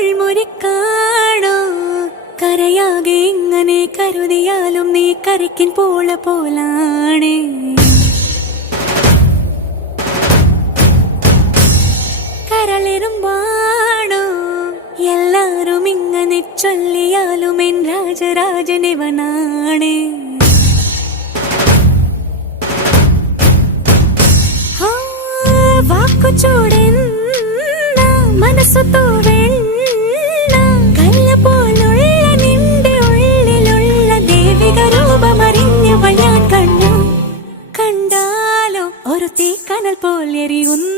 മുൾമുരിക്കാണോ കരയാകെ ഇങ്ങനെ കരുതിയാലും നീ കരയ്ക്കിൻ പോലാണ് കരളിരുമ്പാണോ എല്ലാരും ഇങ്ങനെ ചൊല്ലിയാലും എൻ രാജരാജനിവനാണ് വാക്കു ചൂടെന്ന മനസ്സു തോവെണ്ണ കല്ല് പോലുള്ള നിന്റെ ഉള്ളിലുള്ള ദേവിക രൂപമറിഞ്ഞവൾ ഞാൻ കണ്ടു കണ്ടാലോ ഒരു തീക്കനൽ പോലെ എരിയുന്നു